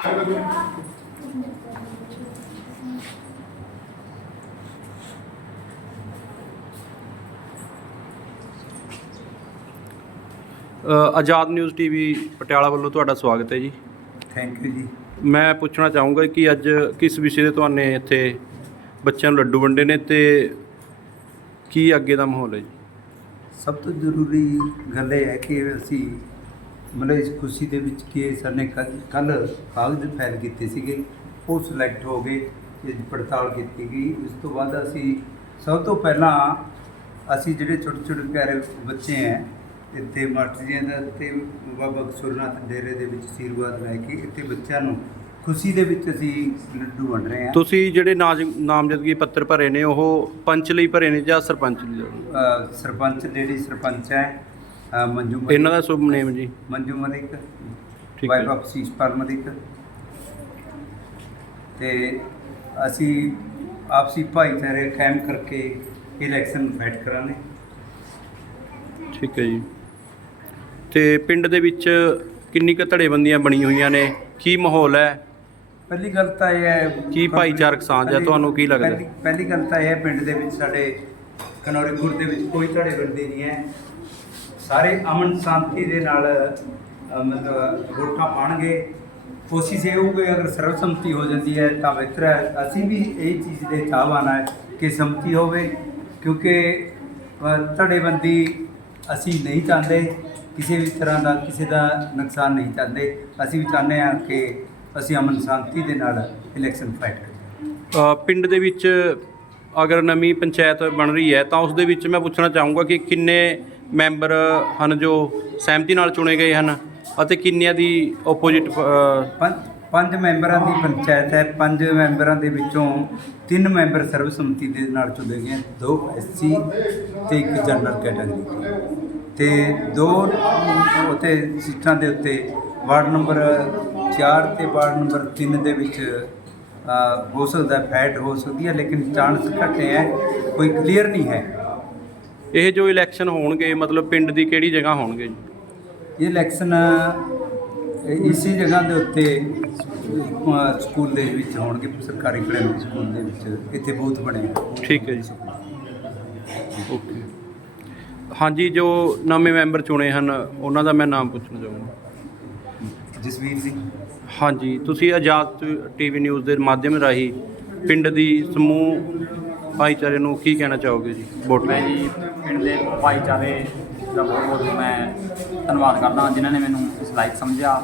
ਹਾਂ ਆਜ਼ਾਦ news TV Patiala ਵੱਲੋਂ ਤੁਹਾਡਾ ਸਵਾਗਤ ਹੈ ਜੀ। ਥੈਂਕ ਯੂ ਜੀ। ਮੈਂ ਪੁੱਛਣਾ ਚਾਹੂੰਗਾ ਕਿ ਅੱਜ ਕਿਸ ਵਿਸ਼ੇ ਤੇ ਤੁਹਾਨੇ ਇੱਥੇ ਬੱਚਿਆਂ ਨੂੰ ਲੱਡੂ ਵੰਡੇ ਨੇ ਤੇ ਕੀ ਅੱਗੇ ਦਾ ਮਾਹੌਲ ਹੈ ਜੀ? ਸਭ ਤੋਂ ਜ਼ਰੂਰੀ ਗੱਲ ਇਹ ਹੈ ਕਿ ਅਸੀਂ ਮਤਲਬ ਇਸ ਖੁਸ਼ੀ ਦੇ ਵਿੱਚ ਕਿ ਸਰਨੇ ਕੱਲ ਕਾਗਜ਼ ਫਾਈਲ ਕੀਤੇ ਸੀਗੇ ਉਹ ਸਿਲੈਕਟ ਹੋ ਗਏ ਇਹ ਪੜਤਾਲ ਕੀਤੀ ਗਈ। ਇਸ ਤੋਂ ਬਾਅਦ ਅਸੀਂ ਸਭ ਤੋਂ ਪਹਿਲਾਂ ਅਸੀਂ ਜਿਹੜੇ ਛੋਟੇ ਛੋਟੇ ਪਿਆਰੇ ਬੱਚੇ ਹੈ ਇੱਥੇ ਮਾਸਟਰ ਜੀ ਦਾ ਤੇ ਬਾਬਾ ਕਸੂਰਨਾਥ ਡੇਰੇ ਦੇ ਵਿੱਚ ਅਸ਼ੀਰਵਾਦ ਲੈ ਕੇ ਇੱਥੇ ਬੱਚਿਆਂ ਨੂੰ ਖੁਸ਼ੀ ਦੇ ਵਿੱਚ ਅਸੀਂ ਲੱਡੂ ਵੰਡ ਰਹੇ ਹਾਂ। ਤੁਸੀਂ ਜਿਹੜੇ ਨਾਜ- ਨਾਮਜ਼ਦਗੀ ਪੱਤਰ ਭਰੇ ਨੇ ਉਹ ਪੰਚ ਲਈ ਭਰੇ ਨੇ ਜਾਂ ਸਰਪੰਚ ਲਈ? ਅ, ਸਰਪੰਚ ਲੇਡੀ ਸਰਪੰਚ ਹੈ ਅ, ਮੰਜੂ ਮਲਿਕ- ਇਹਨਾਂ ਦਾ ਸ਼ੁਭ ਨੇਮ ਜੀ। ਮੰਜੂ ਮਲਿਕ ਠੀਕ ਹੈ। ਵਾਈਫ ਆਫ ਸੀਸ ਪਰਮਦਿਕ ਤੇ ਅਸੀਂ ਆਪਸੀ ਭਾਈਚਾਰੇ ਕਾਇਮ ਕਰਕੇ ਇਲੈਕਸ਼ਨ ਫਾਈਟ ਕਰਾਂਗੇ। ਠੀਕ ਹੈ ਜੀ। ਤੇ ਪਿੰਡ ਦੇ ਵਿੱਚ ਕਿੰਨੀ ਕੁ ਧੜੇਬੰਦੀਆਂ ਬਣੀਆਂ ਹੋਈਆਂ ਨੇ? ਕੀ ਮਾਹੌਲ ਹੈ? ਪਹਿਲੀ ਗੱਲ ਤਾਂ ਇਹ ਹੈ ਕੀ ਭਾਈਚਾਰਕ ਸਾਂਝ ਹੈ? ਤੁਹਾਨੂੰ ਕੀ ਲੱਗਦਾ? ਪਹਿਲੀ- ਪਹਿਲੀ ਗੱਲ ਤਾਂ ਇਹ ਹੈ ਪਿੰਡ ਦੇ ਵਿੱਚ ਸਾਡੇ ਕਨੌਰੀਪੁਰ ਦੇ ਵਿੱਚ ਕੋਈ ਧੜੇਬੰਦੀ ਨਹੀਂ ਹੈ। ਸਾਰੇ ਅਮਨ ਸ਼ਾਂਤੀ ਦੇ ਨਾਲ ਮਤਲਬ ਵੋਟਾਂ ਪਾਣਗੇ। ਕੋਸ਼ਿਸ਼ ਇਹ ਹੋਊਗੀ ਅਗਰ ਸਰਵਸੰਮਤੀ ਹੋ ਜਾਂਦੀ ਹੈ ਤਾਂ ਬਿਹਤਰ ਹੈ। ਅਸੀਂ ਵੀ ਇਹ ਚੀਜ਼ ਦੇ ਚਾਹਵਾਨ ਹੈ ਕਿ ਸੰਮਤੀ ਹੋਵੇ ਕਿਉਂਕਿ ਅ, ਧੜੇਬੰਦੀ ਅਸੀਂ ਨਹੀਂ ਚਾਹੁੰਦੇ। ਕਿਸੇ ਵੀ ਤਰ੍ਹਾਂ ਦਾ ਕਿਸੇ ਦਾ ਨੁਕਸਾਨ ਨਹੀਂ ਚਾਹੁੰਦੇ। ਅਸੀਂ ਵੀ ਚਾਹੁੰਦੇ ਹਾਂ ਕਿ ਅਸੀਂ ਅਮਨ ਸ਼ਾਂਤੀ ਦੇ ਨਾਲ ਇਲੈਕਸ਼ਨ ਫਾਈਟ ਕਰੀਏ। ਪਿੰਡ ਦੇ ਵਿੱਚ ਅਗਰ ਨਵੀਂ ਪੰਚਾਇਤ ਬਣ ਰਹੀ ਹੈ ਤਾਂ ਉਸ ਦੇ ਵਿੱਚ ਮੈਂ ਪੁੱਛਣਾ ਚਾਹੂੰਗਾ ਕਿ ਕਿੰਨੇ ਮੈਂਬਰ ਹਨ ਜੋ ਸਹਿਮਤੀ ਨਾਲ ਚੁਣੇ ਗਏ ਹਨ ਅਤੇ ਕਿੰਨਿਆਂ ਦੀ ਆਪੋਜੀਟ ਪੰਜ ਪੰਜ ਮੈਂਬਰਾਂ ਦੀ ਪੰਚਾਇਤ ਹੈ। ਪੰਜ ਮੈਂਬਰਾਂ ਦੇ ਵਿੱਚੋਂ ਤਿੰਨ ਮੈਂਬਰ ਸਰਵਸੰਮਤੀ ਦੇ ਨਾਲ ਚੁਣੇ ਗਏ ਦੋ ਐਸਸੀ ਤੇ ਇੱਕ ਜਨਰਲ ਕੈਟਾਗਰੀ ਤੇ ਦੋ ਉੱਤੇ ਸੀਟਾਂ ਦੇ ਉੱਤੇ ਵਾਰਡ ਨੰਬਰ 4 ਤੇ ਵਾਰਡ ਨੰਬਰ 3 ਦੇ ਵਿੱਚ ਹੋ ਸਕਦਾ ਫੈਟ ਹੋ ਸਕਦੀ ਹੈ ਲੇਕਿਨ ਚਾਂਸ ਘੱਟੇ ਹੈ ਕੋਈ ਕਲੀਅਰ ਨਹੀਂ ਹੈ। ਇਹ ਜੋ ਇਲੈਕਸ਼ਨ ਹੋਣਗੇ ਮਤਲਬ ਪਿੰਡ ਦੀ ਕਿਹੜੀ ਜਗ੍ਹਾ ਹੋਣਗੇ ਜੀ? ਇਹ ਇਲੈਕਸ਼ਨ ਇਸੇ ਜਗ੍ਹਾ ਦੇ ਉੱਤੇ ਸਕੂਲ ਦੇ ਵਿੱਚ ਹੋਣਗੇ ਸਰਕਾਰੀ ਪ੍ਰਾਇਮਰੀ ਸਕੂਲ ਦੇ ਵਿੱਚ ਇੱਥੇ ਬੂਥ ਬਣੇ। ਠੀਕ ਹੈ ਜੀ। ਓਕੇ ਹਾਂਜੀ ਜੋ ਨਵੇਂ ਮੈਂਬਰ ਚੁਣੇ ਹਨ ਉਹਨਾਂ ਦਾ ਮੈਂ ਨਾਮ ਪੁੱਛਣਾ ਚਾਹੂੰਗਾ। ਜਸਵੀਰ ਸਿੰਘ ਹਾਂਜੀ ਤੁਸੀਂ ਆਜ਼ਾਦ ਟੀਵੀ ਨਿਊਜ਼ ਦੇ ਮਾਧਿਅਮ ਰਾਹੀਂ ਪਿੰਡ ਦੀ ਸਮੂਹ ਭਾਈਚਾਰੇ ਨੂੰ ਕੀ ਕਹਿਣਾ ਚਾਹੋਗੇ ਜੀ? ਵੋਟ ਮੈਂ ਜੀ ਪਿੰਡ ਦੇ ਭਾਈਚਾਰੇ ਦਾ ਬਹੁਤ ਬਹੁਤ ਮੈਂ ਧੰਨਵਾਦ ਕਰਦਾ ਹਾਂ ਜਿਨ੍ਹਾਂ ਨੇ ਮੈਨੂੰ ਇਸ ਲਾਇਕ ਸਮਝਿਆ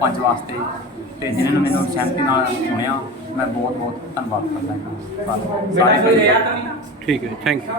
ਪੰਜ ਵਾਸਤੇ ਤੇ ਜਿਨ੍ਹਾਂ ਨੇ ਮੈਨੂੰ ਸਹਿਮਤੀ ਨਾਲ ਚੁਣਿਆ ਮੈਂ ਬਹੁਤ ਬਹੁਤ ਧੰਨਵਾਦ ਕਰਦਾ ਹਾਂ। ਸਾਰੇ ਠੀਕ ਹੈ ਥੈਂਕ ਯੂ